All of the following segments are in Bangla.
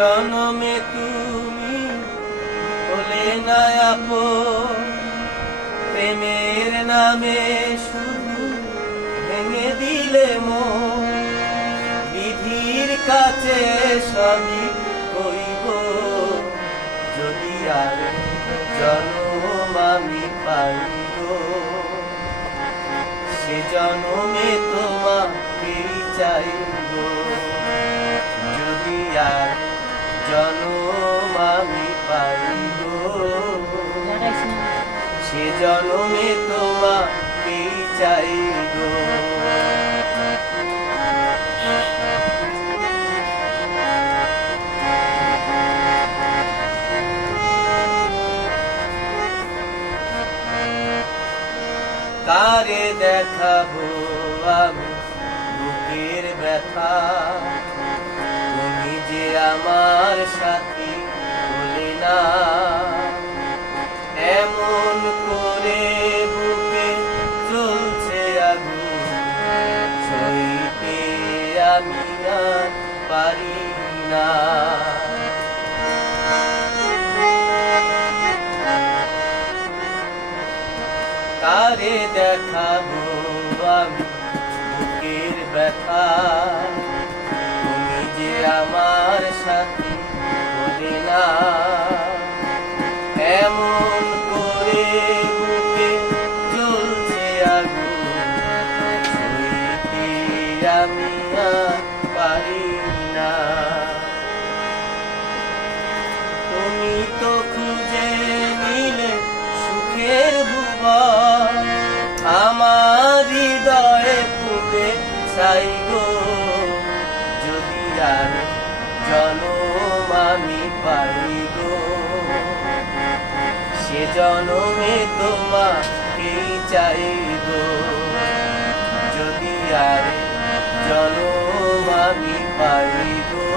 জনমে তুমি হলে না আপন, প্রেমের নামে শুধু ভেঙে দিলে মন। বিধির কাছে সবই কইব, যদি আর জনম আমি পাইব, সে জনমে তোমাকেই চাইব। যদি আর জনম আমি পাইব, সে জনমে তোমাকেই চাইব। কারে দেখাবো আমি বুকের ব্যথা, তুমি যে আমার সাথী হলে না। এমন করে বুকে জ্বলছে আগুন, সইতে আমি আর পারি না। কারে দেখাবো আমি বুকের ব্যথা, তুমি যে আমার সাথী হলে না। এমন করে বুকে জ্বলছে আগুন, সইতে আমি আর পারি না। তুমি তো খুঁজে নিলে সুখের ভুবন, আমার হৃদয়ে পুড়ে ছাই গো। যদি আর জনম আমি পাই গো, সে জনমে তোমাকেই চাই গো। যদি আর জনম আমি পাই গো,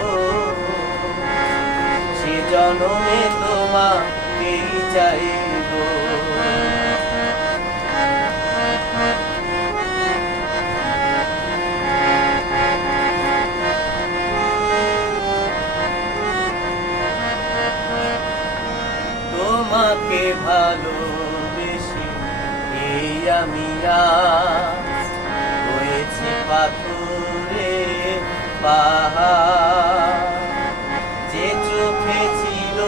সে জনমে তোমাকেই চাই গো। তোমাকে ভালোবেসে এই আমি আজ হয়েছি পাথরের পাহাড়। যে চোখে ছিল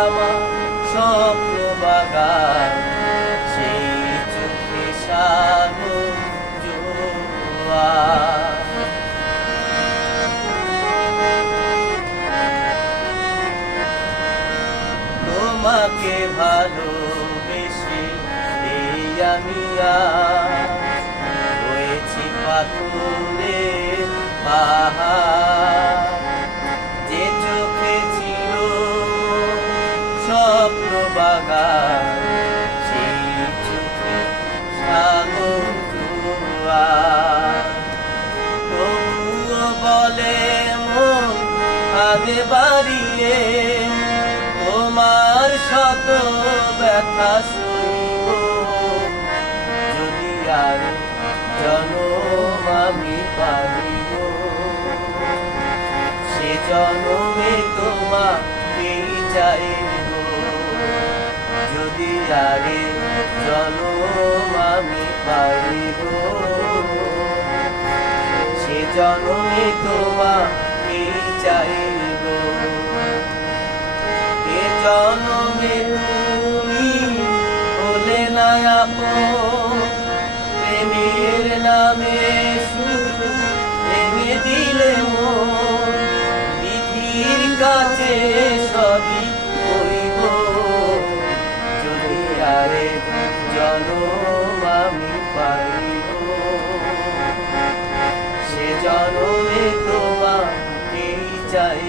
আমার স্বপ্ন বাগান, সেই চোখে সাগর জোয়ার। তোমাকে ভালোবেসে এই আমি আজ হয়েছি পাথরের পাহাড়। যে চোখে ছিল স্বপ্ন বাগান, সেই চোখে সাগর জোয়ার। তবুও বলে মন আগে বাড়িয়ে, তোমার শত ব্যথা সইব। যদি আর জনম আমি পাইব, সে জনমে তোমাকেই চাইব। যদি আর জনম আমি পাইব, সে জনমে তোমাকেই চাইব। জনমে তুমি হলে না আপন, প্রেমের নামে শুধু ভেঙে দিলে মন। বিধির কাছে সবই কইব, যদি আরে জনম আমি পাইব, সে জনমে তোমাকেই চাই।